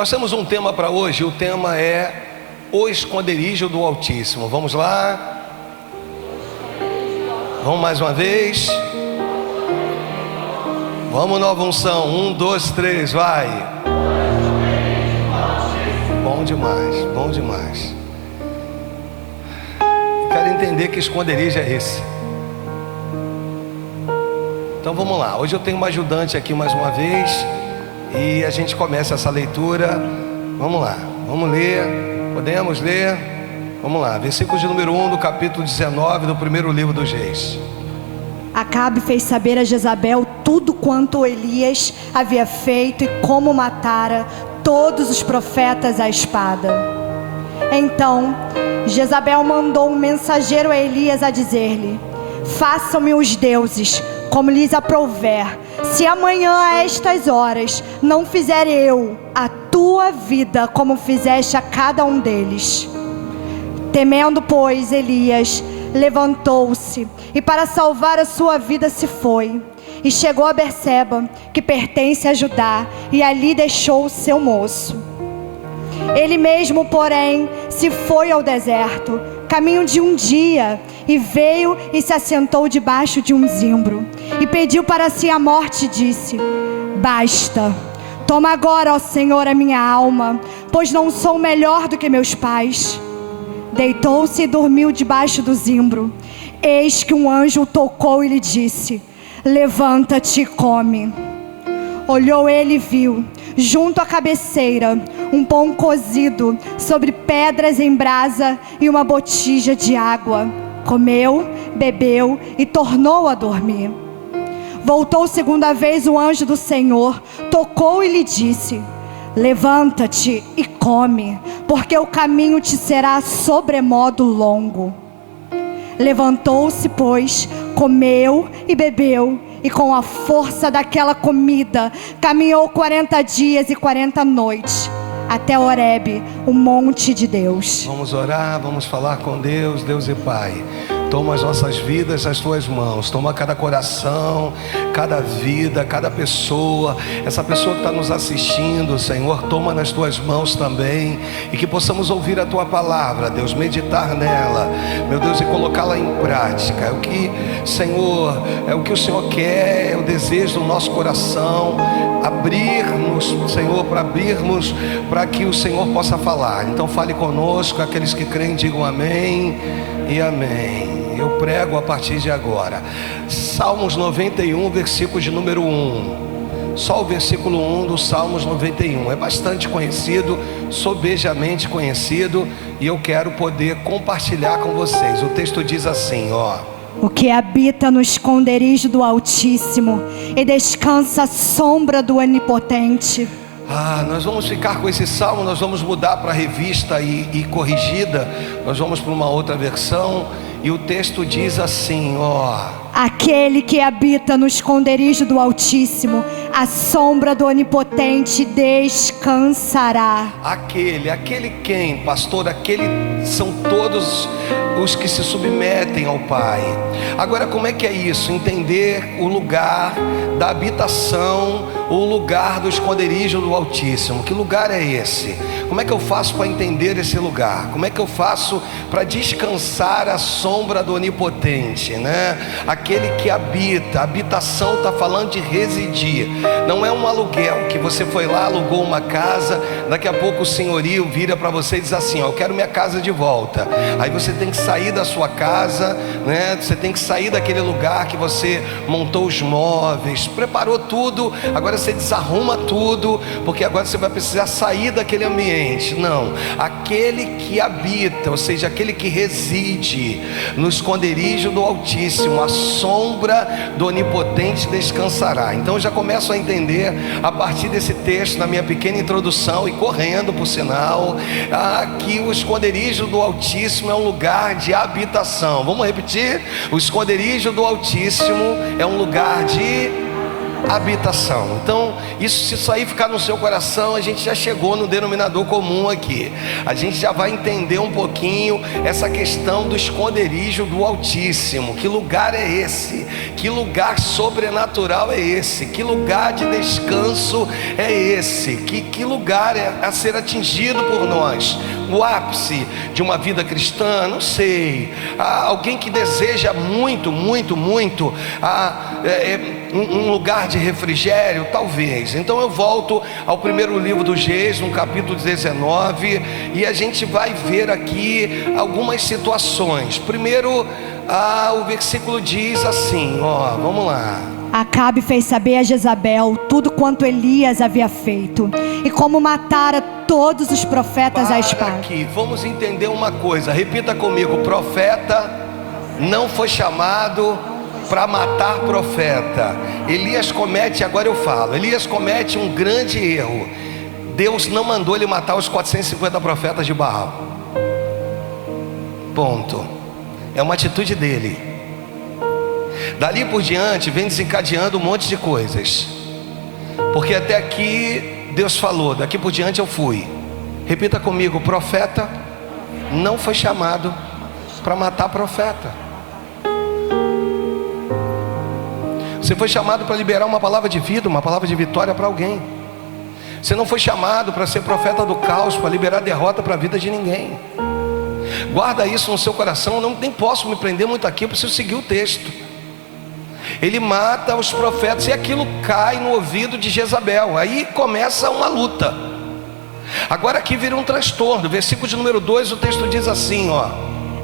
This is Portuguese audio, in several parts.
Nós temos um tema para hoje, o tema é o esconderijo do Altíssimo. Vamos lá? Vamos mais uma vez? Vamos, nova unção, 1, 2, 3, vai! Bom demais, bom demais. Quero entender que esconderijo é esse. Então vamos lá, hoje eu tenho uma ajudante aqui mais uma vez e a gente começa essa leitura. Vamos lá, vamos ler, podemos ler? Vamos lá, versículo de número 1 do capítulo 19 do primeiro livro dos Reis. Acabe fez saber a Jezabel tudo quanto Elias havia feito e como matara todos os profetas à espada. Então Jezabel mandou um mensageiro a Elias a dizer-lhe: façam-me os deuses como lhes aprouver, se amanhã a estas horas não fizer eu a tua vida como fizeste a cada um deles. Temendo, pois, Elias levantou-se e para salvar a sua vida se foi, e chegou a Berseba, que pertence a Judá, e ali deixou o seu moço. Ele mesmo, porém, se foi ao deserto, caminho de um dia, e veio e se assentou debaixo de um zimbro, e pediu para si a morte, e disse: basta, toma agora, ó Senhor, a minha alma, pois não sou melhor do que meus pais. Deitou-se e dormiu debaixo do zimbro. Eis que um anjo o tocou e lhe disse: levanta-te e come. Olhou ele e viu, junto à cabeceira, um pão cozido sobre pedras em brasa e uma botija de água. Comeu, bebeu e tornou a dormir. Voltou segunda vez o anjo do Senhor, tocou e lhe disse: levanta-te e come, porque o caminho te será sobremodo longo. Levantou-se, pois, comeu e bebeu, e com a força daquela comida caminhou 40 dias e 40 noites, até Horebe, o monte de Deus. Vamos orar, vamos falar com Deus. Deus e Pai, toma as nossas vidas nas tuas mãos. Toma cada coração, cada vida, cada pessoa. Essa pessoa que está nos assistindo, Senhor, toma nas tuas mãos também. E que possamos ouvir a tua palavra, Deus, meditar nela, meu Deus, e colocá-la em prática. É o que, Senhor, é o que o Senhor quer, é o desejo do nosso coração. Abrir-nos, Senhor, para que o Senhor possa falar. Então fale conosco. Aqueles que creem digam amém e amém. Eu prego a partir de agora Salmos 91, versículo de número 1. Só o versículo 1 do Salmos 91 é bastante conhecido, sobejamente conhecido, e eu quero poder compartilhar com vocês. O texto diz assim, ó: o que habita no esconderijo do Altíssimo e descansa à sombra do Onipotente. Nós vamos ficar com esse salmo. Nós vamos mudar para revista e corrigida. Nós vamos para uma outra versão. E o texto diz assim, ó: aquele que habita no esconderijo do Altíssimo, à sombra do Onipotente descansará. Aquele quem, pastor? Aquele são todos os que se submetem ao Pai. Agora, como é que é isso? Entender o lugar da habitação, o lugar do esconderijo do Altíssimo. Que lugar é esse? Como é que eu faço para entender esse lugar? Como é que eu faço para descansar à sombra do Onipotente, né? Aquele que habita. A habitação está falando de residir. Não é um aluguel que você foi lá, alugou uma casa, daqui a pouco o senhorio vira para você e diz assim, ó: eu quero minha casa de volta. Aí você tem que sair da sua casa, né? Você tem que sair daquele lugar que você montou os móveis, preparou tudo, agora você desarruma tudo, porque agora você vai precisar sair daquele ambiente. Não, aquele que habita, ou seja, aquele que reside no esconderijo do Altíssimo, a sombra do Onipotente descansará. Então eu já começo a entender a partir desse texto, na minha pequena introdução, e correndo por sinal, que o esconderijo do Altíssimo é um lugar de habitação. Vamos repetir? O esconderijo do Altíssimo é um lugar de habitação. Então, se isso aí ficar no seu coração, a gente já chegou no denominador comum aqui. A gente já vai entender um pouquinho essa questão do esconderijo do Altíssimo. Que lugar é esse? Que lugar sobrenatural é esse? Que lugar de descanso é esse? Que lugar é a ser atingido por nós? O ápice de uma vida cristã? Não sei. Alguém que deseja muito, muito, muito um lugar de refrigério? Talvez. Então eu volto ao primeiro livro dos Reis, no capítulo 19, e a gente vai ver aqui algumas situações. Primeiro, o versículo diz assim, vamos lá. Acabe fez saber a Jezabel tudo quanto Elias havia feito, e como matara todos os profetas à espada. Aqui, vamos entender uma coisa, repita comigo: profeta não foi chamado para matar profeta. Elias comete, agora eu falo, Elias comete um grande erro. Deus não mandou ele matar os 450 profetas de Baal. Ponto. É uma atitude dele. Dali por diante vem desencadeando um monte de coisas, porque até aqui Deus falou, daqui por diante eu fui. Repita comigo: profeta não foi chamado para matar profeta. Você foi chamado para liberar uma palavra de vida, uma palavra de vitória para alguém. Você não foi chamado para ser profeta do caos, para liberar derrota para a vida de ninguém. Guarda isso no seu coração. Eu nem posso me prender muito aqui, eu preciso seguir o texto. Ele mata os profetas e aquilo cai no ouvido de Jezabel. Aí começa uma luta. Agora aqui vira um transtorno. Versículo de número 2, o texto diz assim,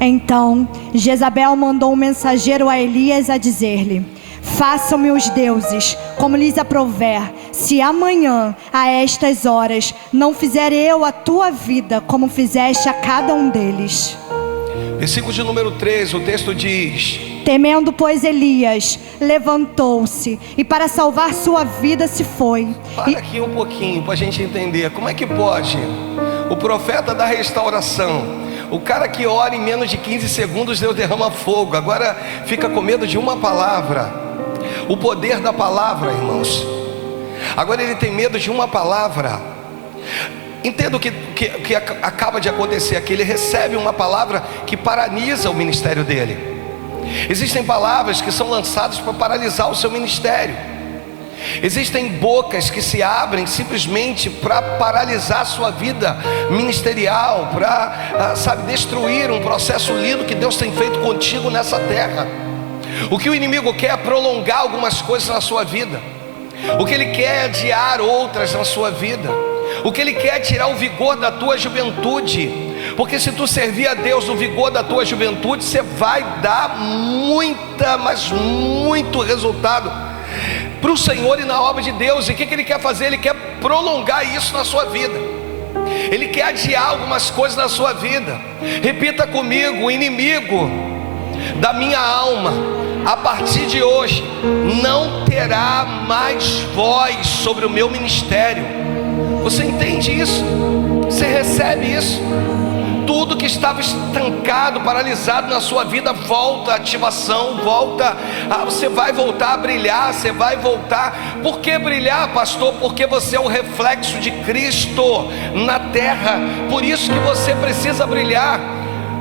Então Jezabel mandou um mensageiro a Elias a dizer-lhe: façam-me os deuses como lhes aprouver, se amanhã a estas horas não fizer eu a tua vida como fizeste a cada um deles. Versículo de número 3, o texto diz: temendo, pois, Elias levantou-se e para salvar sua vida se foi. Para aqui um pouquinho para a gente entender. Como é que pode o profeta da restauração, o cara que ora em menos de 15 segundos Deus derrama fogo, agora fica com medo de uma palavra? O poder da palavra, irmãos. Agora ele tem medo de uma palavra. Entenda o que acaba de acontecer aqui. Ele recebe uma palavra que paralisa o ministério dele. Existem palavras que são lançadas para paralisar o seu ministério. Existem bocas que se abrem simplesmente para paralisar a sua vida ministerial, para, destruir um processo lindo que Deus tem feito contigo nessa terra. O que o inimigo quer é prolongar algumas coisas na sua vida. O que ele quer é adiar outras na sua vida. O que ele quer é tirar o vigor da tua juventude. Porque se tu servir a Deus no vigor da tua juventude, você vai dar mas muito resultado para o Senhor e na obra de Deus. E o que ele quer fazer? Ele quer prolongar isso na sua vida. Ele quer adiar algumas coisas na sua vida. Repita comigo: o inimigo da minha alma, a partir de hoje, não terá mais voz sobre o meu ministério. Você entende isso? Você recebe isso? Tudo que estava estancado, paralisado na sua vida, volta à ativação, você vai voltar a brilhar, você vai voltar. Por que brilhar, pastor? Porque você é o reflexo de Cristo na terra. Por isso que você precisa brilhar.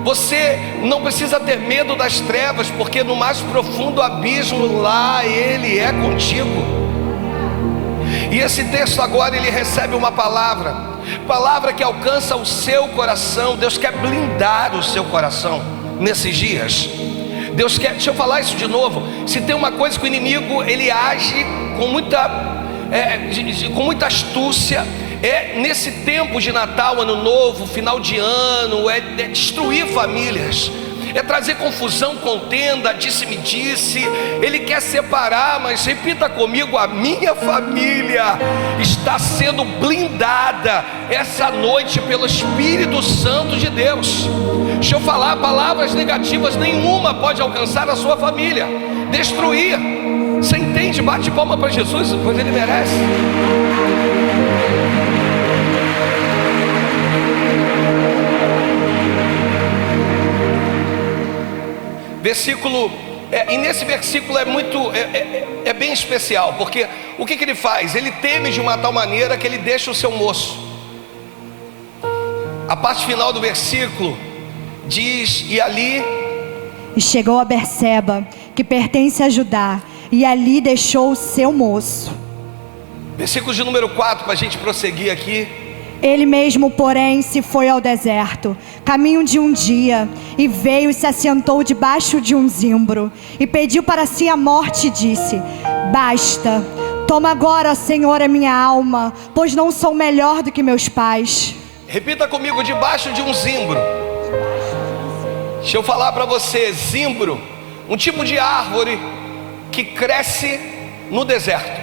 Você não precisa ter medo das trevas, porque no mais profundo abismo lá Ele é contigo. E esse texto agora ele recebe uma palavra que alcança o seu coração. Deus quer blindar o seu coração nesses dias. Deus quer, deixa eu falar isso de novo. Se tem uma coisa que o inimigo ele age com muita astúcia, é nesse tempo de Natal, Ano Novo, final de ano, é destruir famílias, é trazer confusão, contenda, disse-me-disse. Ele quer separar, mas repita comigo: a minha família está sendo blindada essa noite pelo Espírito Santo de Deus. Deixa eu falar, palavras negativas nenhuma pode alcançar a sua família, destruir. Você entende? Bate palma para Jesus, pois Ele merece. Versículo E nesse versículo é bem especial, porque o que ele faz? Ele teme de uma tal maneira que ele deixa o seu moço. A parte final do versículo diz: e ali... E chegou a Berseba, que pertence a Judá, e ali deixou o seu moço. Versículo de número 4, para a gente prosseguir aqui. Ele mesmo, porém, se foi ao deserto, caminho de um dia, e veio e se assentou debaixo de um zimbro, e pediu para si a morte, e disse: basta, toma agora, Senhor, a minha alma, pois não sou melhor do que meus pais. Repita comigo: debaixo de um zimbro. Deixa eu falar para você: zimbro, um tipo de árvore que cresce no deserto,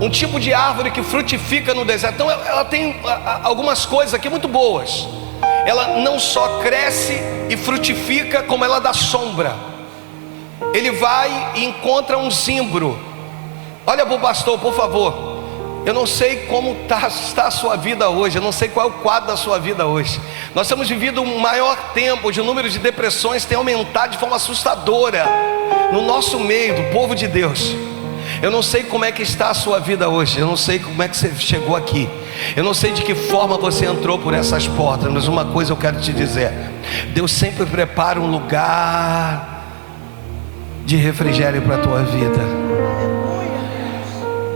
um tipo de árvore que frutifica no deserto. Então ela tem algumas coisas aqui muito boas. Ela não só cresce e frutifica, como ela dá sombra. Ele vai e encontra um zimbro. Olha para o pastor, por favor. Eu não sei como está a sua vida hoje, eu não sei qual é o quadro da sua vida hoje. Nós temos vivido um maior tempo, onde o número de depressões tem aumentado de forma assustadora no nosso meio, do povo de Deus. Eu não sei como é que está a sua vida hoje, eu não sei como é que você chegou aqui, eu não sei de que forma você entrou por essas portas, mas uma coisa eu quero te dizer: Deus sempre prepara um lugar de refrigério para a tua vida.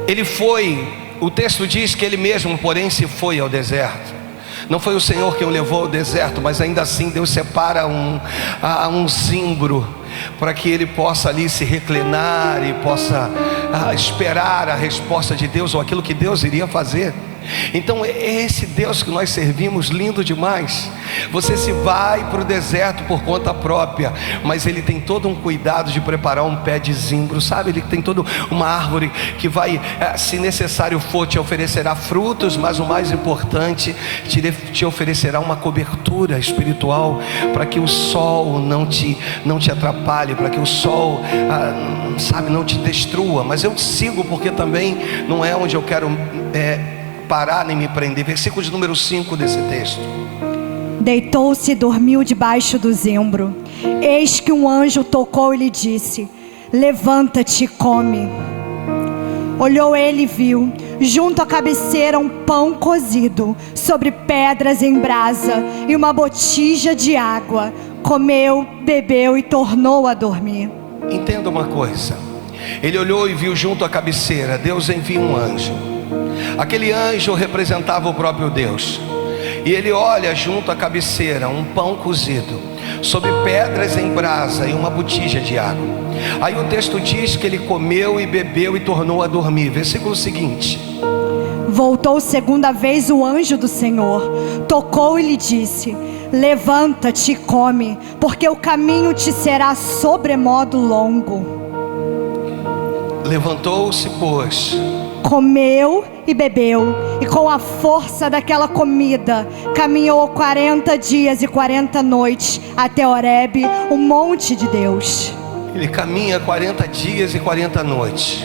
Ele foi, o texto diz que ele mesmo, porém, se foi ao deserto. Não foi o Senhor quem o levou ao deserto, mas ainda assim Deus separa um zimbro para que ele possa ali se reclinar e possa esperar a resposta de Deus, ou aquilo que Deus iria fazer. Então é esse Deus que nós servimos, lindo demais. Você se vai para o deserto por conta própria, mas Ele tem todo um cuidado de preparar um pé de zimbro, sabe? Ele tem toda uma árvore que vai, se necessário for, te oferecerá frutos, mas o mais importante, te oferecerá uma cobertura espiritual, para que o sol não te atrapalhe, para que o sol, não te destrua. Mas eu sigo, porque também não é onde eu quero parar nem me prender. Versículo de número 5 desse texto. Deitou-se e dormiu debaixo do zimbro. Eis que um anjo tocou e lhe disse: levanta-te e come. Olhou ele e viu, junto à cabeceira, um pão cozido sobre pedras em brasa e uma botija de água. Comeu, bebeu e tornou a dormir. Entenda uma coisa: ele olhou e viu junto à cabeceira, Deus envia um anjo. Aquele anjo representava o próprio Deus. E ele olha junto à cabeceira um pão cozido sobre pedras em brasa e uma botija de água. Aí o texto diz que ele comeu e bebeu e tornou a dormir. Versículo seguinte: voltou segunda vez o anjo do Senhor, tocou e lhe disse: levanta-te e come, porque o caminho te será sobremodo longo. Levantou-se, pois, comeu e bebeu, e com a força daquela comida caminhou 40 dias e 40 noites até Horebe, o monte de Deus. Ele caminha 40 dias e 40 noites.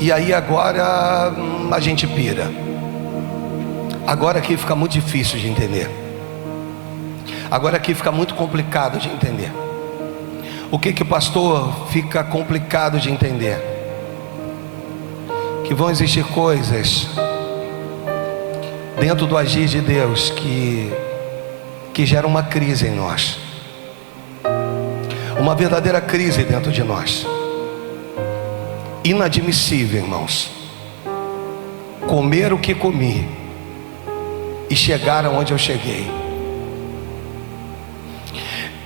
E aí agora a gente pira. Agora aqui fica muito difícil de entender. Agora aqui fica muito complicado de entender. O que pastor fica complicado de entender? Que vão existir coisas dentro do agir de Deus que geram uma crise em nós, uma verdadeira crise dentro de nós. Inadmissível, irmãos, comer o que comi e chegar aonde eu cheguei.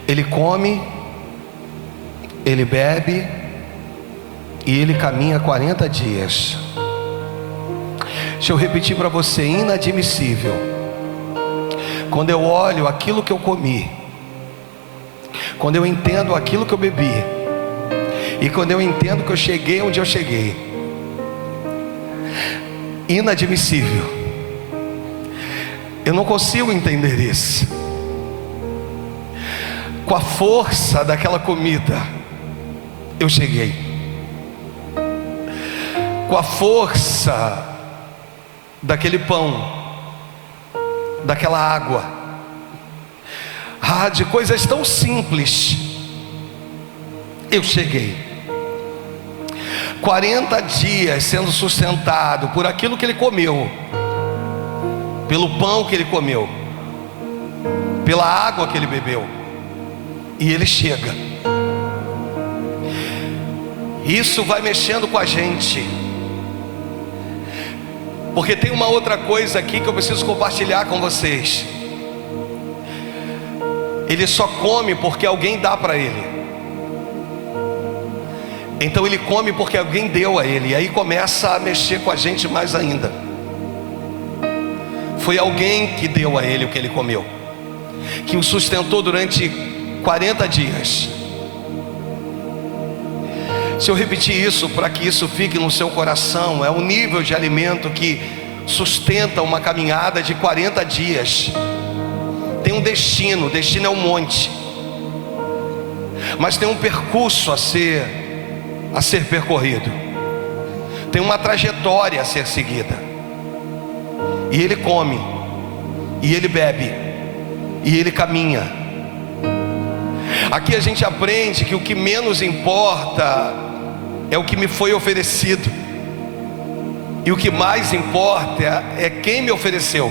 Ele come, ele bebe e ele caminha 40 dias. Deixa eu repetir para você: inadmissível. Quando eu olho aquilo que eu comi, quando eu entendo aquilo que eu bebi, e quando eu entendo que eu cheguei onde eu cheguei, inadmissível. Eu não consigo entender isso. Com a força daquela comida, eu cheguei. Com a força daquele pão, daquela água, de coisas tão simples, eu cheguei. 40 dias sendo sustentado por aquilo que ele comeu, pelo pão que ele comeu, pela água que ele bebeu, e ele chega. Isso vai mexendo com a gente, porque tem uma outra coisa aqui que eu preciso compartilhar com vocês. Ele só come porque alguém dá para ele. Então ele come porque alguém deu a ele. E aí começa a mexer com a gente mais ainda. Foi alguém que deu a ele o que ele comeu, que o sustentou durante 40 dias. Se eu repetir isso para que isso fique no seu coração, é um nível de alimento que sustenta uma caminhada de 40 dias. Tem um destino, o destino é um monte, mas tem um percurso a ser percorrido, tem uma trajetória a ser seguida. E ele come, e ele bebe, e ele caminha. Aqui a gente aprende que o que menos importa é o que me foi oferecido, e o que mais importa é quem me ofereceu.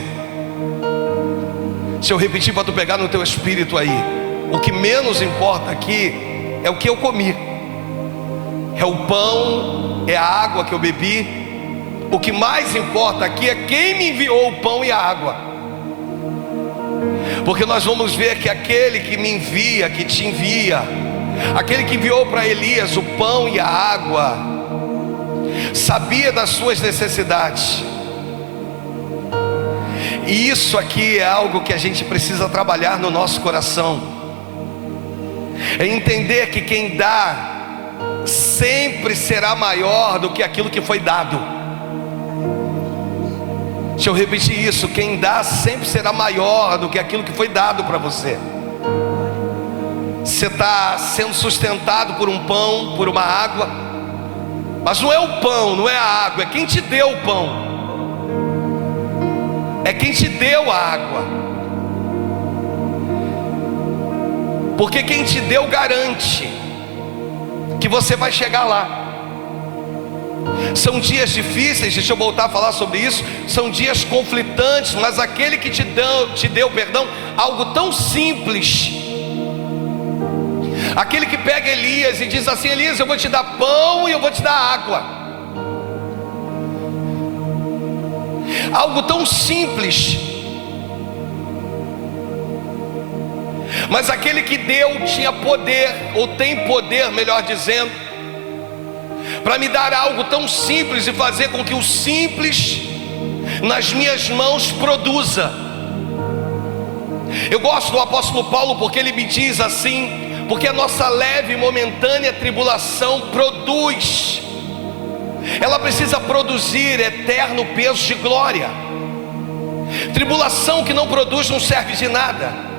Se eu repetir para tu pegar no teu espírito aí, o que menos importa aqui é o que eu comi, é o pão, é a água que eu bebi. O que mais importa aqui é quem me enviou o pão e a água. Porque nós vamos ver que aquele que me envia, que te envia, aquele que enviou para Elias o pão e a água, sabia das suas necessidades. E isso aqui é algo que a gente precisa trabalhar no nosso coração. É entender que quem dá sempre será maior do que aquilo que foi dado. Deixa eu repetir isso: quem dá sempre será maior do que aquilo que foi dado para você. Você está sendo sustentado por um pão, por uma água, mas não é o pão, não é a água, é quem te deu o pão, é quem te deu a água. Porque quem te deu garante que você vai chegar lá. São dias difíceis, deixa eu voltar a falar sobre isso. São dias conflitantes, mas aquele que te deu algo tão simples, aquele que pega Elias e diz assim: Elias, eu vou te dar pão e eu vou te dar água. Algo tão simples, mas aquele que deu tinha poder, ou tem poder, melhor dizendo, para me dar algo tão simples e fazer com que o simples nas minhas mãos produza. Eu gosto do apóstolo Paulo porque ele me diz assim: porque a nossa leve e momentânea tribulação produz, ela precisa produzir eterno peso de glória. Tribulação que não produz não serve de nada.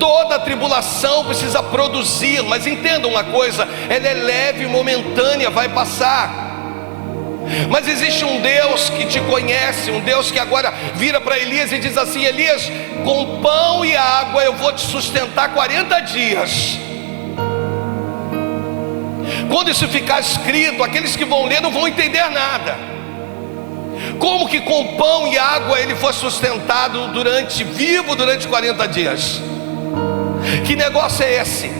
Toda tribulação precisa produzir, mas entenda uma coisa: ela é leve e momentânea, vai passar. Mas existe um Deus que te conhece, um Deus que agora vira para Elias e diz assim: Elias, com pão e água eu vou te sustentar 40 dias. Quando isso ficar escrito, aqueles que vão ler não vão entender nada. Como que com pão e água ele foi sustentado durante 40 dias? Que negócio é esse?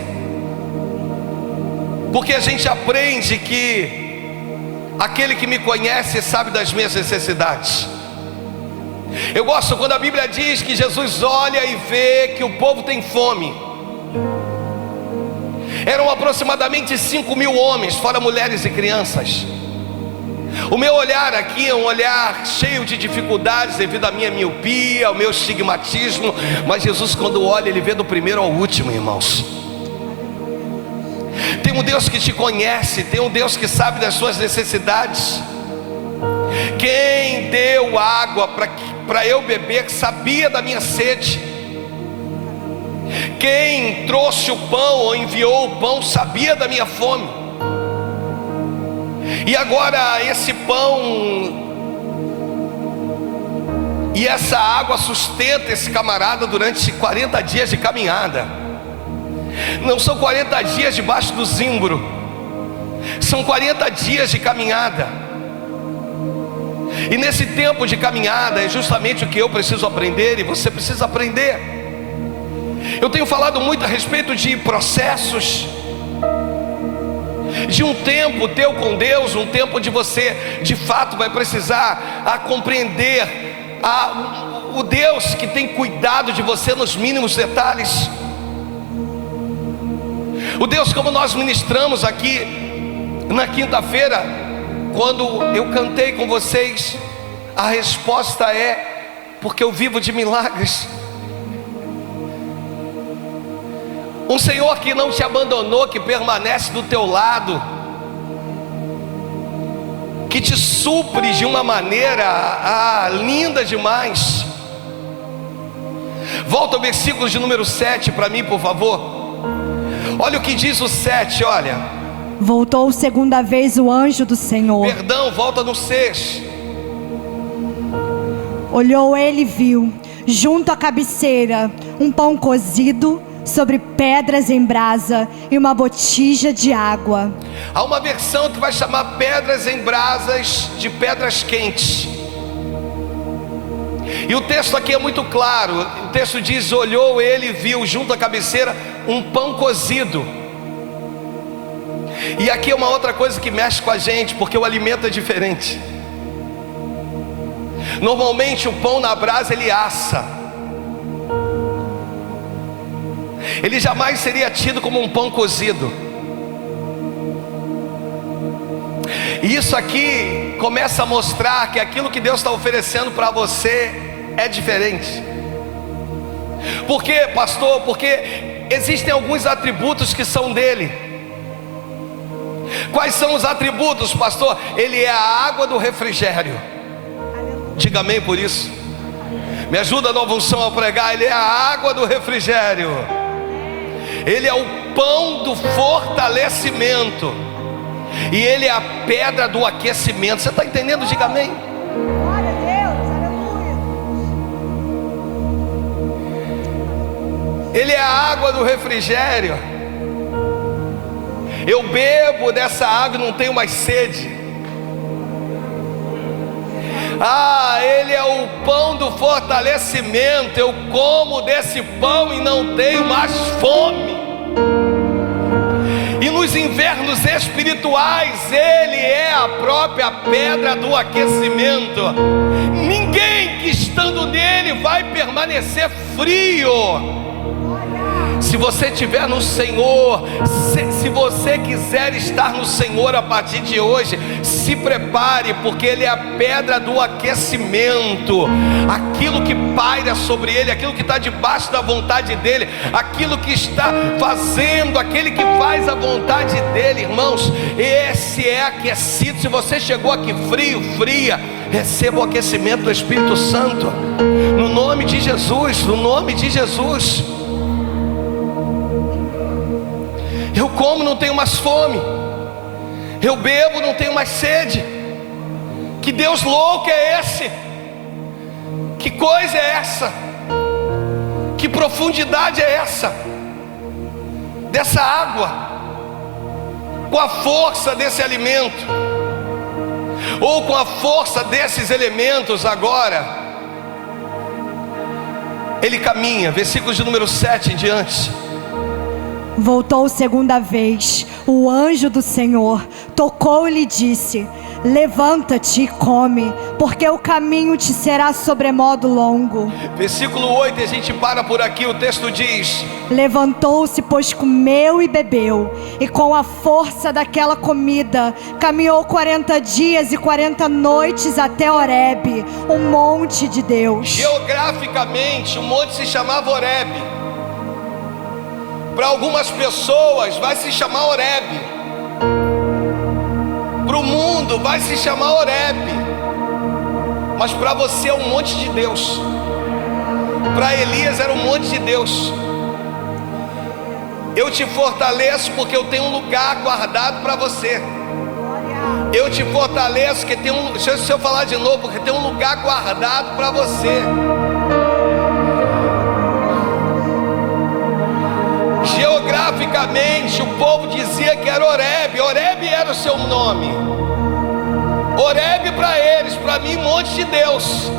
Porque a gente aprende que aquele que me conhece sabe das minhas necessidades. Eu gosto quando a Bíblia diz que Jesus olha e vê que o povo tem fome. Eram aproximadamente 5.000 homens, fora mulheres e crianças. O meu olhar aqui é um olhar cheio de dificuldades devido à minha miopia, ao meu estigmatismo. Mas Jesus, quando olha, ele vê do primeiro ao último, irmãos. Tem um Deus que te conhece, tem um Deus que sabe das suas necessidades. Quem deu água para eu beber sabia da minha sede. Quem trouxe o pão ou enviou o pão sabia da minha fome. E agora esse pão e essa água sustenta esse camarada durante 40 dias de caminhada. Não são 40 dias debaixo do zimbro, são 40 dias de caminhada. E nesse tempo de caminhada é justamente o que eu preciso aprender e você precisa aprender. Eu tenho falado muito a respeito de processos, de um tempo teu com Deus, um tempo onde você de fato vai precisar compreender o Deus que tem cuidado de você nos mínimos detalhes. O Deus, como nós ministramos aqui na quinta-feira, quando eu cantei com vocês, a resposta é: porque eu vivo de milagres. Um Senhor que não te abandonou, que permanece do teu lado, que te supre de uma maneira linda demais. Volta ao versículo de número 7 para mim, por favor. Olha o que diz o 7, olha. Voltou segunda vez o anjo do Senhor. Perdão, volta no 6. Olhou ele e viu, junto à cabeceira, um pão cozido sobre pedras em brasa e uma botija de água. Há uma versão que vai chamar pedras em brasas de pedras quentes. E o texto aqui é muito claro. O texto diz: olhou ele e viu junto à cabeceira um pão cozido. E aqui é uma outra coisa que mexe com a gente, porque o alimento é diferente. Normalmente o pão na brasa ele assa. Ele jamais seria tido como um pão cozido. E isso aqui começa a mostrar que aquilo que Deus está oferecendo para você é diferente. Por quê, pastor? Porque existem alguns atributos que são dele. Quais são os atributos, pastor? Ele é a água do refrigério. Diga amém por isso. Me ajuda, nova unção, a pregar. Ele é a água do refrigério. Ele é o pão do fortalecimento. E ele é a pedra do aquecimento. Você está entendendo? Diga amém. Glória a Deus, aleluia. Ele é a água do refrigério. Eu bebo dessa água e não tenho mais sede. Ele é o pão do fortalecimento. Eu como desse pão e não tenho mais fome. E nos invernos espirituais, ele é a própria pedra do aquecimento. Ninguém que estando nele vai permanecer frio. Se você estiver no Senhor, se você quiser estar no Senhor a partir de hoje, se prepare, porque ele é a pedra do aquecimento. Aquilo que paira sobre ele, aquilo que está debaixo da vontade dele, aquilo que está fazendo, aquele que faz a vontade dele, irmãos, esse é aquecido. Se você chegou aqui frio, fria, receba o aquecimento do Espírito Santo, no nome de Jesus, no nome de Jesus. Eu como, não tenho mais fome. Eu bebo, não tenho mais sede. Que Deus louco é esse? Que coisa é essa? Que profundidade é essa? Dessa água, com a força desse alimento, ou com a força desses elementos agora, ele caminha. Versículos de número 7 em diante. Voltou segunda vez o anjo do Senhor, tocou-lhe e disse: levanta-te e come, porque o caminho te será sobremodo longo. Versículo 8, a gente para por aqui. O texto diz: levantou-se, pois comeu e bebeu, e com a força daquela comida caminhou 40 dias e 40 noites até Horebe, o monte de Deus. Geograficamente o monte se chamava Horebe. Para algumas pessoas vai se chamar Horebe. Para o mundo vai se chamar Horebe. Mas para você é um monte de Deus. Para Elias era um monte de Deus. Eu te fortaleço porque eu tenho um lugar guardado para você. Eu te fortaleço porque tem um... Deixa eu falar de novo, porque tem um lugar guardado para você. Geograficamente o povo dizia que era Horebe. Horebe era o seu nome. Horebe para eles, para mim, monte de Deus.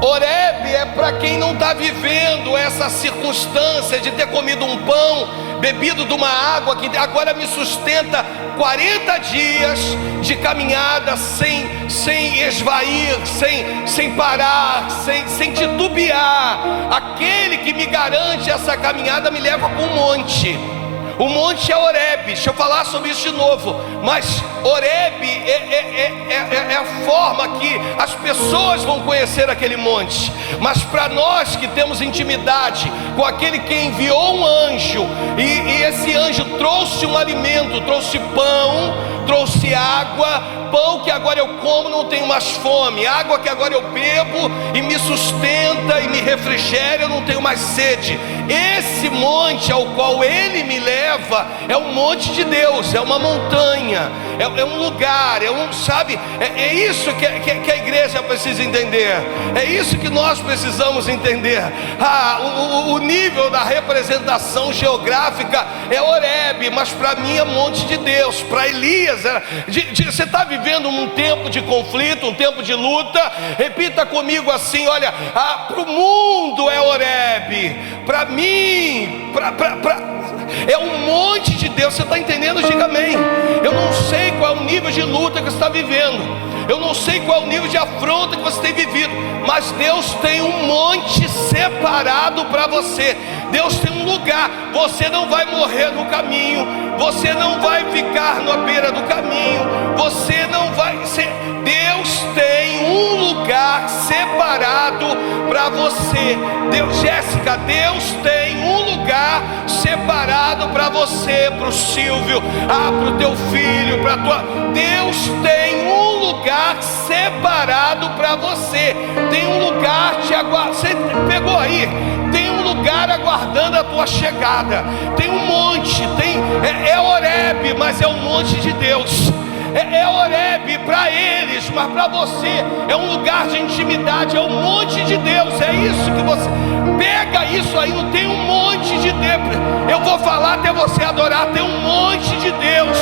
Horebe é para quem não está vivendo essa circunstância de ter comido um pão, bebido de uma água que agora me sustenta 40 dias de caminhada sem esvair, sem parar, sem titubear. Aquele que me garante essa caminhada me leva para um monte. O monte é Horebe. Deixa eu falar sobre isso de novo. Mas Horebe é a forma que as pessoas vão conhecer aquele monte. Mas para nós que temos intimidade com aquele que enviou um anjo, e esse anjo trouxe um alimento, trouxe pão, trouxe água. Pão que agora eu como, não tenho mais fome. Água que agora eu bebo e me sustenta e me refrigera, eu não tenho mais sede. Esse monte ao qual ele me leva é um monte de Deus, é uma montanha, é um lugar, sabe? É isso que a igreja precisa entender. É isso que nós precisamos entender. O nível da representação geográfica é Horebe, mas para mim é monte de Deus. Para Elias, você está vivendo um tempo de conflito, um tempo de luta. Repita comigo assim: olha, para o mundo é Horebe, para mim, é um monte de Deus. Você está entendendo? Diga amém. Eu não sei qual é o nível de luta que você está vivendo, eu não sei qual é o nível de afronta que você tem vivido, mas Deus tem um monte separado para você. Deus tem um lugar. Você não vai morrer no caminho, você não vai ficar na beira do caminho, você não vai ser. Deus tem um lugar separado para você. Jéssica, Deus tem um lugar separado para você, para o Silvio, para o teu filho, para a tua. Deus tem um lugar separado para você. Tem um lugar te aguardando. Você pegou aí? Tem um lugar aguardando a tua chegada. Tem um monte, é Horebe, mas é um monte de Deus. É Horebe para eles, mas para você é um lugar de intimidade, é um monte de Deus. É isso que você pega isso aí. Não tem um monte de Deus. Eu vou falar até você adorar. Tem um monte de Deus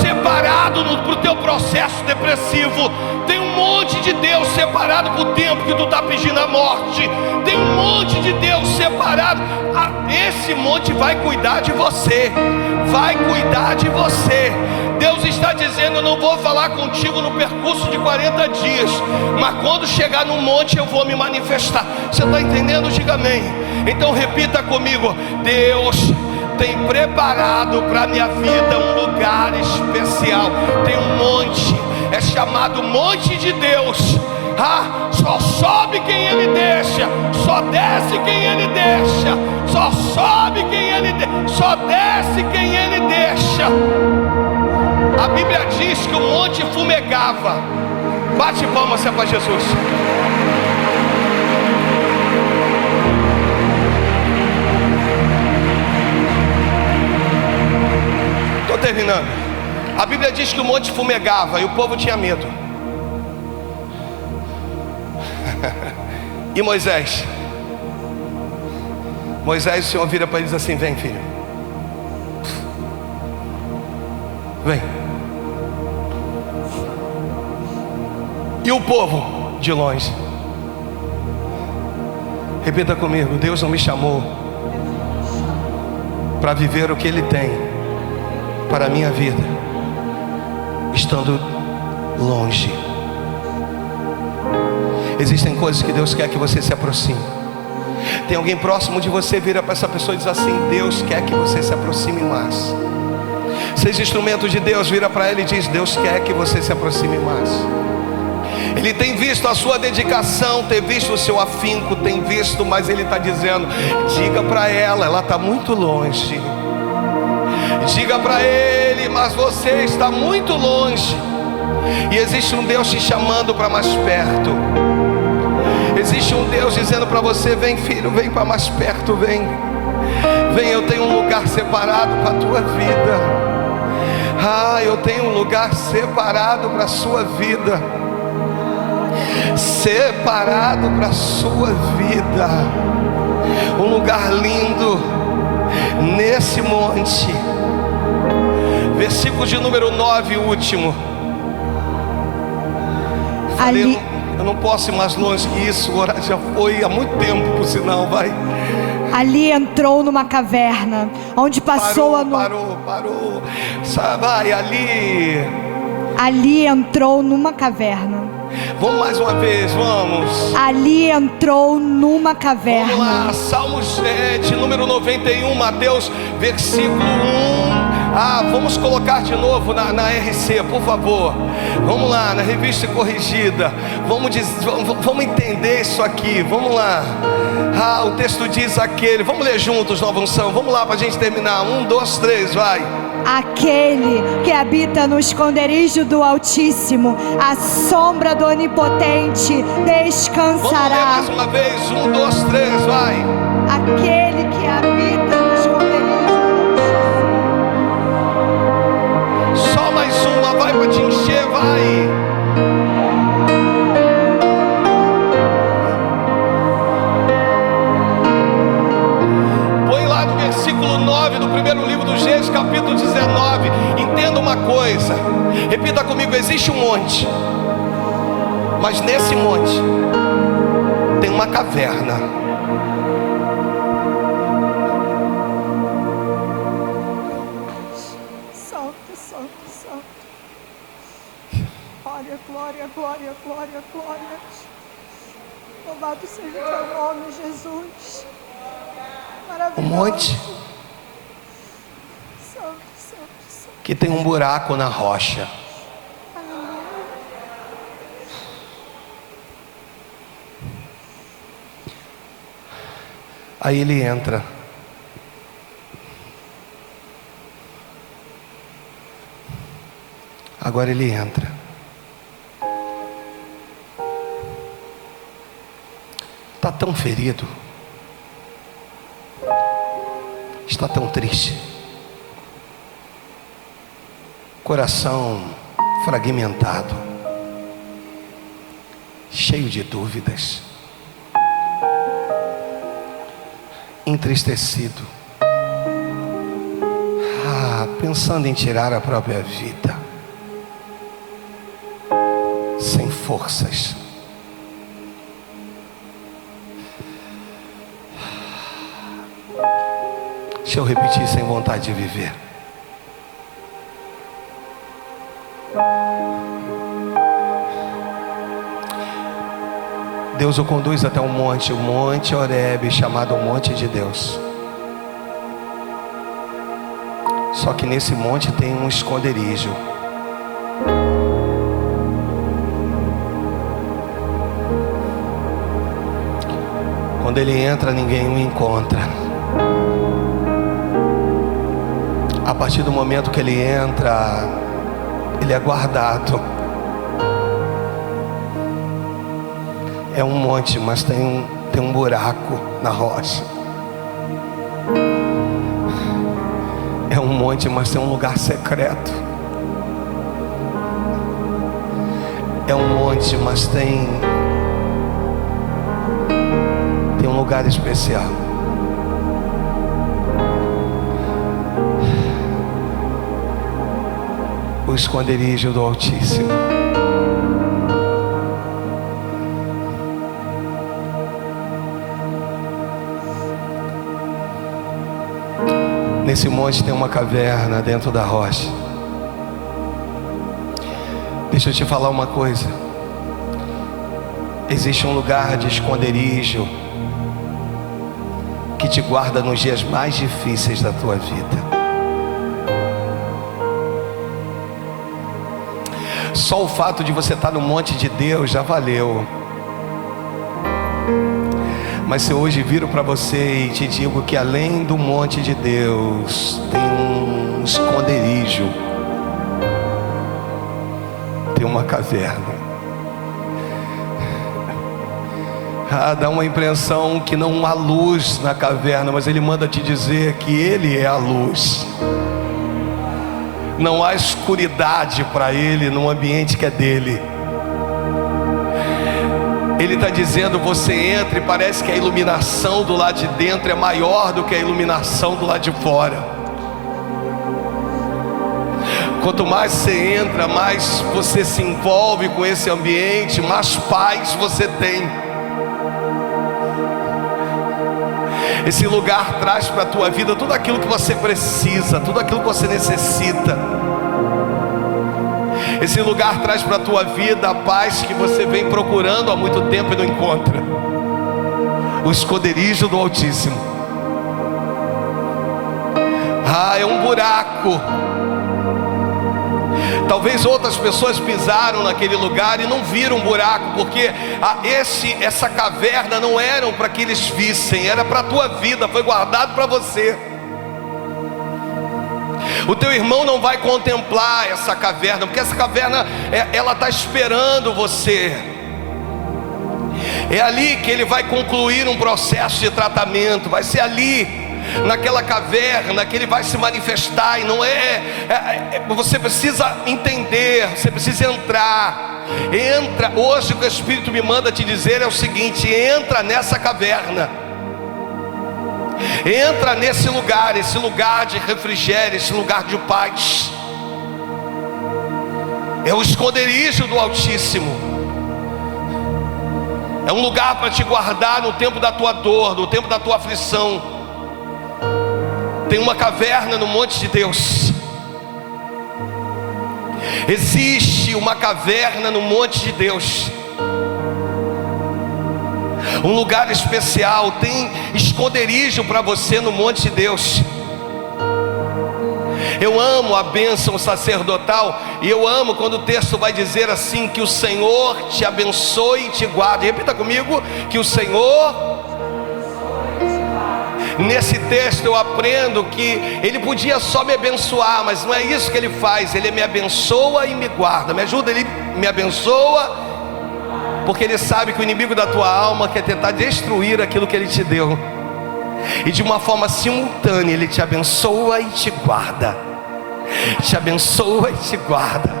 separado para o teu processo depressivo. Tem um monte de Deus separado para o tempo que tu está pedindo a morte. Tem um monte de Deus separado. Esse monte vai cuidar de você, vai cuidar de você. Deus está dizendo: eu não vou falar contigo no percurso de 40 dias, mas quando chegar no monte eu vou me manifestar. Você está entendendo? Diga amém. Então repita comigo: Deus tem preparado para a minha vida um lugar especial. Tem um monte, é chamado monte de Deus. Só sobe quem ele deixa, só desce quem ele deixa, só sobe quem ele deixa, só desce quem ele deixa. A Bíblia diz que o monte fumegava. Bate palma se é para Jesus. Estou terminando. A Bíblia diz que o monte fumegava e o povo tinha medo. E Moisés, o Senhor vira para eles assim: vem, filho, vem. E o povo de longe. Repita comigo: Deus não me chamou para viver o que Ele tem para a minha vida estando longe. Existem coisas que Deus quer que você se aproxime. Tem alguém próximo de você, vira para essa pessoa e diz assim: Deus quer que você se aproxime mais. Seja instrumento de Deus, vira para ele e diz: Deus quer que você se aproxime mais. Ele tem visto a sua dedicação, tem visto o seu afinco, tem visto, mas Ele está dizendo: diga para ela está muito longe. Diga para ele: mas você está muito longe. E existe um Deus te chamando para mais perto. Existe um Deus dizendo para você: vem, filho, vem para mais perto, vem. Vem, eu tenho um lugar separado para a tua vida. Eu tenho um lugar separado para a sua vida. Separado para a sua vida. Um lugar lindo. nesse monte. Versículo de número 9, último. Ali, eu não posso ir mais longe que isso, o horário já foi há muito tempo, por sinal, vai. ali entrou numa caverna, onde passou a noite. Parou. Vai, Ali entrou numa caverna. Vamos mais uma vez, vamos. Ali entrou numa caverna. Vamos lá, Salmos de número 91, Mateus, versículo 1. Vamos colocar de novo na RC, por favor. Vamos lá, na revista corrigida. Vamos entender isso aqui. Vamos lá. O texto diz aquele. Vamos ler juntos, nova unção. Vamos lá para a gente terminar. 1, 2, 3, vai. Aquele que habita no esconderijo do Altíssimo, à sombra do Onipotente, descansará. Vamos ler mais uma vez. 1, 2, 3, vai. Aquele que habita no esconderijo do Altíssimo. Só mais uma, vai para te encher, vai. Põe lá no versículo 9 do primeiro livro do Gênesis, capítulo 19. Entenda uma coisa, repita comigo: existe um monte, mas nesse monte tem uma caverna. Santo. Glória. Louvado seja o teu nome, Jesus. Maravilhoso. Um monte que tem um buraco na rocha. Aí ele entra. Agora ele entra. Está tão ferido. Está tão triste. Coração fragmentado. Cheio de dúvidas. Entristecido. Pensando em tirar a própria vida. Sem forças. Deixa eu repetir: sem vontade de viver. Deus o conduz até o monte Horebe, chamado Monte de Deus. Só que nesse monte tem um esconderijo. Quando ele entra, ninguém o encontra. A partir do momento que ele entra, ele é guardado. É um monte, mas tem um buraco na rocha. É um monte, mas tem um lugar secreto. É um monte, mas tem um lugar especial. O esconderijo do Altíssimo. Nesse monte tem uma caverna dentro da rocha. Deixa eu te falar uma coisa. Existe um lugar de esconderijo que te guarda nos dias mais difíceis da tua vida. Só o fato de você estar no monte de Deus já valeu. Mas se hoje viro para você e te digo que além do monte de Deus tem um esconderijo, tem uma caverna. Dá uma impressão que não há luz na caverna, mas ele manda te dizer que ele é a luz. Não há escuridade para ele num ambiente que é dele. Ele está dizendo: você entra e parece que a iluminação do lado de dentro é maior do que a iluminação do lado de fora. Quanto mais você entra, mais você se envolve com esse ambiente, mais paz você tem. Esse lugar traz para a tua vida tudo aquilo que você precisa, tudo aquilo que você necessita. Esse lugar traz para a tua vida a paz que você vem procurando há muito tempo e não encontra. O esconderijo do Altíssimo. É um buraco. Talvez outras pessoas pisaram naquele lugar e não viram um buraco, porque essa caverna não era para que eles vissem, era para a tua vida, foi guardado para você. O teu irmão não vai contemplar essa caverna, porque essa caverna, ela está esperando você. É ali que ele vai concluir um processo de tratamento. Vai ser ali, naquela caverna, que ele vai se manifestar. E não você precisa entender, você precisa entrar. Entra, hoje o que o Espírito me manda te dizer é o seguinte: entra nessa caverna. Entra nesse lugar, esse lugar de refrigério, esse lugar de paz. É o esconderijo do Altíssimo. É um lugar para te guardar no tempo da tua dor, no tempo da tua aflição. Tem uma caverna no monte de Deus. Existe uma caverna no monte de Deus. Um lugar especial, tem esconderijo para você no monte de Deus. Eu amo a bênção sacerdotal, e eu amo quando o texto vai dizer assim: que o Senhor te abençoe e te guarde. Repita comigo: que o Senhor. Nesse texto eu aprendo que Ele podia só me abençoar, mas não é isso que Ele faz. Ele me abençoa e me guarda. Me ajuda, Ele me abençoa, porque Ele sabe que o inimigo da tua alma quer tentar destruir aquilo que Ele te deu. E de uma forma simultânea Ele te abençoa e te guarda. Te abençoa e te guarda.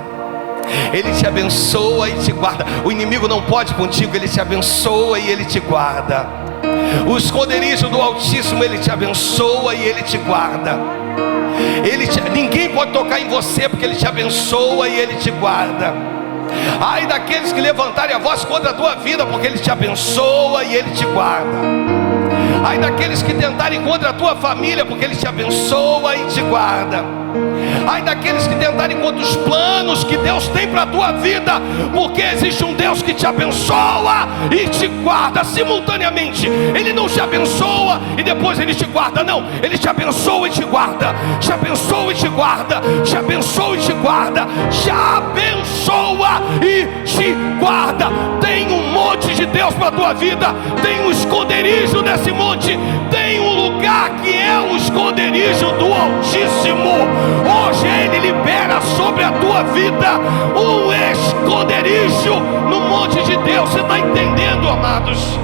Ele te abençoa e te guarda. O inimigo não pode contigo. Ele te abençoa e Ele te guarda. O esconderijo do Altíssimo, Ele te abençoa e Ele te guarda. Ninguém pode tocar em você, porque Ele te abençoa e Ele te guarda. Ai daqueles que levantarem a voz contra a tua vida, porque Ele te abençoa e Ele te guarda. Ai daqueles que tentarem contra a tua família, porque Ele te abençoa e te guarda. Ai daqueles que tentarem contra os planos que Deus tem para a tua vida, porque existe um Deus que te abençoa e te guarda simultaneamente. Ele não te abençoa e depois Ele te guarda, não. Ele te abençoa e te guarda. Te abençoa e te guarda. Te abençoa e te guarda. Te abençoa e te guarda. Tem um monte de Deus para a tua vida. Tem um esconderijo nesse monte. Tem um lugar que é o esconderijo do Altíssimo. Hoje Ele libera sobre a tua vida um esconderijo no monte de Deus. Você está entendendo, amados?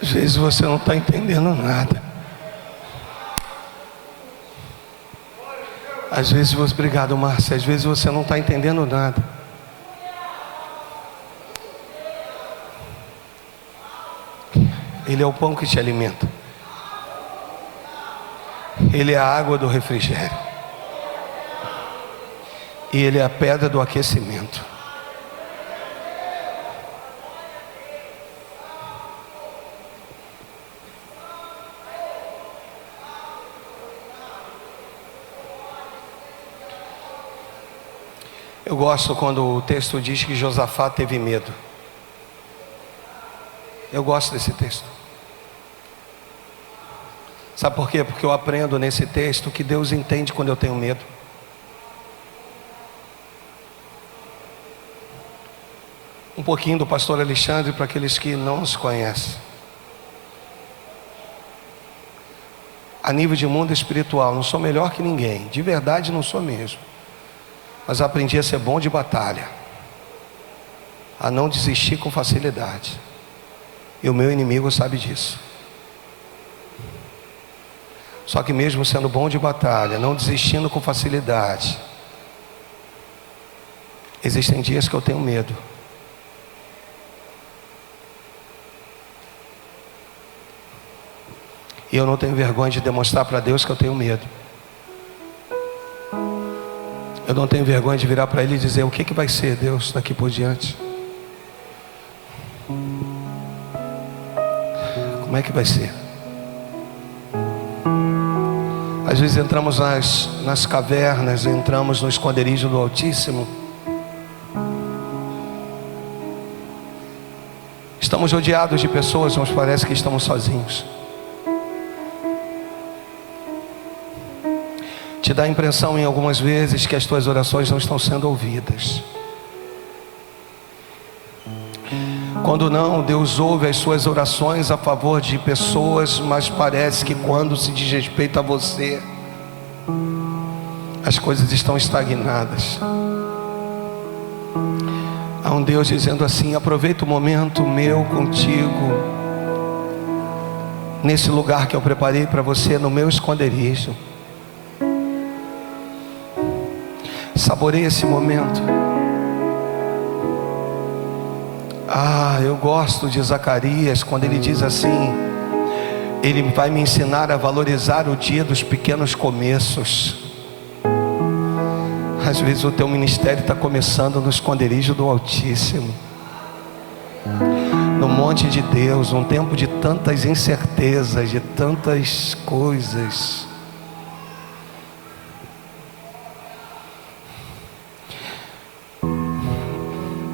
Às vezes você não está entendendo nada. Às vezes você... Obrigado, Márcia. Às vezes você não está entendendo nada. Ele é o pão que te alimenta. Ele é a água do refrigério. E Ele é a pedra do aquecimento. Eu gosto quando o texto diz que Josafá teve medo. Eu gosto desse texto. Sabe por quê? Porque eu aprendo nesse texto que Deus entende quando eu tenho medo. Um pouquinho do pastor Alexandre para aqueles que não os conhecem. A nível de mundo espiritual, não sou melhor que ninguém. De verdade não sou mesmo. Mas aprendi a ser bom de batalha. A não desistir com facilidade. E o meu inimigo sabe disso. Só que mesmo sendo bom de batalha, não desistindo com facilidade, existem dias que eu tenho medo. E eu não tenho vergonha de demonstrar para Deus que eu tenho medo. Eu não tenho vergonha de virar para Ele e dizer: o que vai ser, Deus, daqui por diante? Como é que vai ser? Às vezes entramos nas cavernas, entramos no esconderijo do Altíssimo. Estamos rodeados de pessoas, mas parece que estamos sozinhos. Te dá a impressão em algumas vezes que as tuas orações não estão sendo ouvidas. Quando não, Deus ouve as suas orações a favor de pessoas, mas parece que quando se diz respeito a você, as coisas estão estagnadas. Há um Deus dizendo assim: aproveita o momento meu contigo, nesse lugar que eu preparei para você, no meu esconderijo. Saboreie esse momento. Eu gosto de Zacarias quando ele diz assim: Ele vai me ensinar a valorizar o dia dos pequenos começos. Às vezes o teu ministério está começando no esconderijo do Altíssimo, no monte de Deus, um tempo de tantas incertezas, de tantas coisas.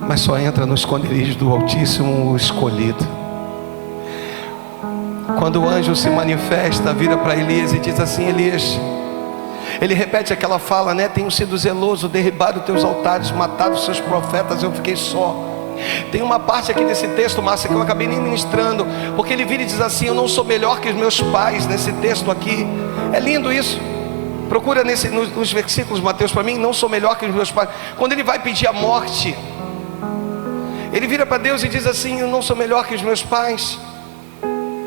Mas só entra no esconderijo do Altíssimo o escolhido. Quando o anjo se manifesta, vira para Elias e diz assim: Elias, ele repete aquela fala, né? Tenho sido zeloso, derribado teus altares, matado os seus profetas, eu fiquei só. Tem uma parte aqui desse texto, Márcia, que eu acabei nem ministrando, porque ele vira e diz assim: eu não sou melhor que os meus pais. Nesse texto aqui, é lindo isso. Procura nos versículos, Mateus, para mim. Não sou melhor que os meus pais. Quando ele vai pedir a morte, ele vira para Deus e diz assim: eu não sou melhor que os meus pais.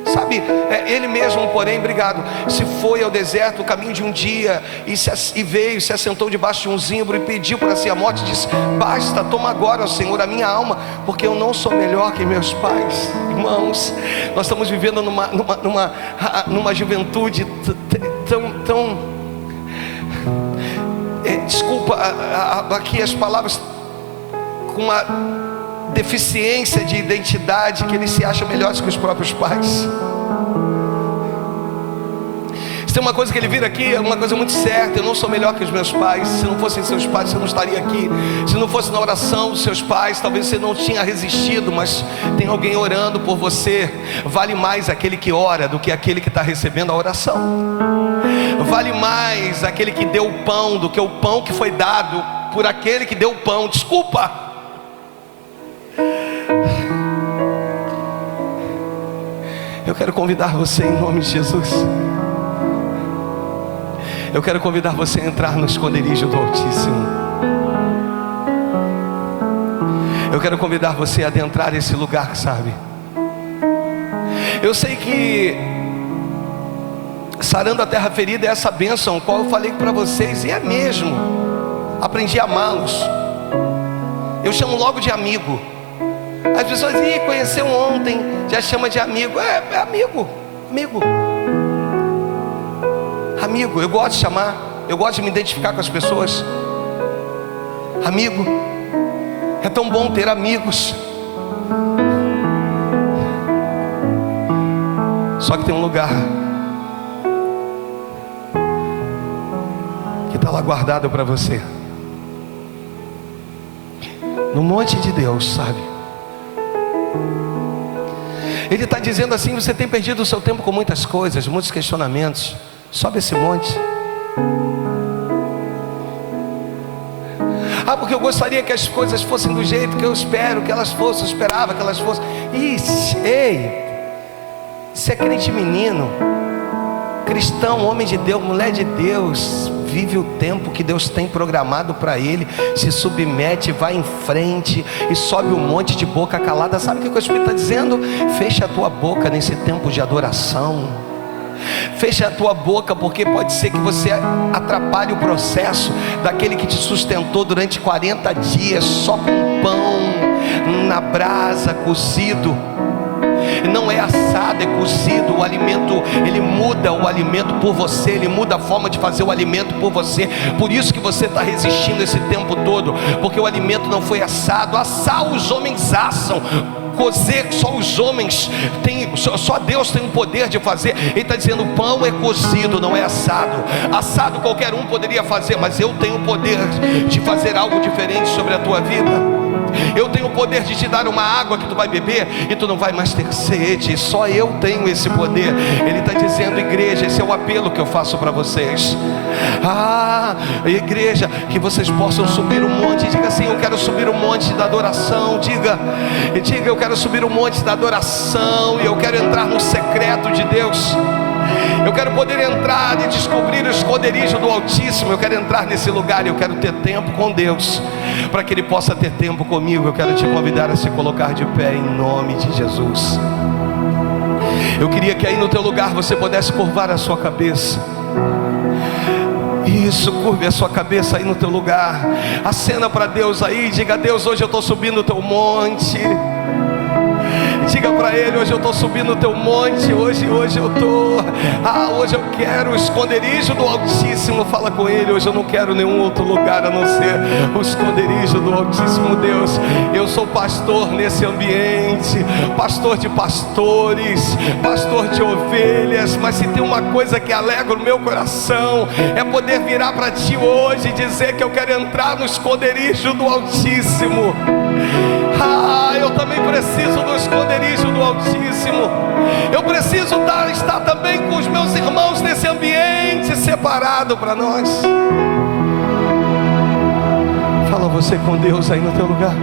Sabe, ele mesmo, porém, obrigado, se foi ao deserto, o caminho de um dia, e veio, se assentou debaixo de um zimbro e pediu para si a morte, disse: basta, toma agora, ó Senhor, a minha alma, porque eu não sou melhor que meus pais. Irmãos, nós estamos vivendo numa juventude tão desculpa aqui as palavras, com uma deficiência de identidade, que eles se acham melhores que os próprios pais. Se tem uma coisa que ele vira aqui, é uma coisa muito certa: eu não sou melhor que os meus pais. Se não fossem seus pais, você não estaria aqui. Se não fosse na oração dos seus pais, talvez você não tinha resistido, mas tem alguém orando por você. Vale mais aquele que ora do que aquele que está recebendo a oração. Vale mais aquele que deu o pão do que o pão que foi dado por aquele que deu o pão. Desculpa. Eu quero convidar você em nome de Jesus. Eu quero convidar você a entrar no esconderijo do Altíssimo. Eu quero convidar você a adentrar esse lugar, sabe? Eu sei que sarando a terra ferida é essa bênção, qual eu falei para vocês, e é mesmo. Aprendi a amá-los. Eu chamo logo de amigo. As pessoas dizem: conheceu ontem, já chama de amigo. É amigo, amigo. Eu gosto de chamar, eu gosto de me identificar com as pessoas. Amigo, é tão bom ter amigos. Só que tem um lugar que está lá guardado para você, no monte de Deus, sabe? Ele está dizendo assim: você tem perdido o seu tempo com muitas coisas, muitos questionamentos. Sobe esse monte. Porque eu gostaria que as coisas fossem do jeito que eu espero que elas fossem, eu esperava que elas fossem. Ei, você é crente menino, cristão, homem de Deus, mulher de Deus, vive o tempo que Deus tem programado para ele, se submete, vai em frente e sobe um monte de boca calada. Sabe o que o Espírito está dizendo? Fecha a tua boca nesse tempo de adoração. Fecha a tua boca, porque pode ser que você atrapalhe o processo daquele que te sustentou durante 40 dias só com pão na brasa, cozido. Não é assado, é cozido. O alimento, ele muda o alimento por você, ele muda a forma de fazer o alimento por você. Por isso que você está resistindo esse tempo todo, porque o alimento não foi assado. Assar os homens assam, cozer só os homens tem, só Deus tem o poder de fazer. Ele está dizendo: o pão é cozido, não é assado. Assado qualquer um poderia fazer, mas eu tenho o poder de fazer algo diferente sobre a tua vida. Eu tenho o poder de te dar uma água que tu vai beber e tu não vai mais ter sede. Só eu tenho esse poder. Ele está dizendo: igreja, esse é o apelo que eu faço para vocês. Igreja, que vocês possam subir um monte. Diga assim: eu quero subir um monte da adoração. Diga, eu quero subir um monte da adoração. E eu quero entrar no secreto de Deus. Eu quero poder entrar e descobrir o esconderijo do Altíssimo. Eu quero entrar nesse lugar e eu quero ter tempo com Deus, para que Ele possa ter tempo comigo. Eu quero te convidar a se colocar de pé em nome de Jesus. Eu queria que aí no teu lugar você pudesse curvar a sua cabeça. Isso, curve a sua cabeça aí no teu lugar. Acena para Deus aí, diga: Deus, hoje eu estou subindo o teu monte. Diga para Ele: hoje eu estou subindo o teu monte. Hoje eu estou. Hoje eu quero o esconderijo do Altíssimo. Fala com Ele: hoje eu não quero nenhum outro lugar a não ser o esconderijo do Altíssimo Deus. Eu sou pastor nesse ambiente, pastor de pastores, pastor de ovelhas. Mas se tem uma coisa que alegra o meu coração, é poder virar para Ti hoje e dizer que eu quero entrar no esconderijo do Altíssimo. Eu também preciso do esconderijo do Altíssimo. Eu preciso estar também com os meus irmãos nesse ambiente separado para nós. Fala você com Deus aí no teu lugar.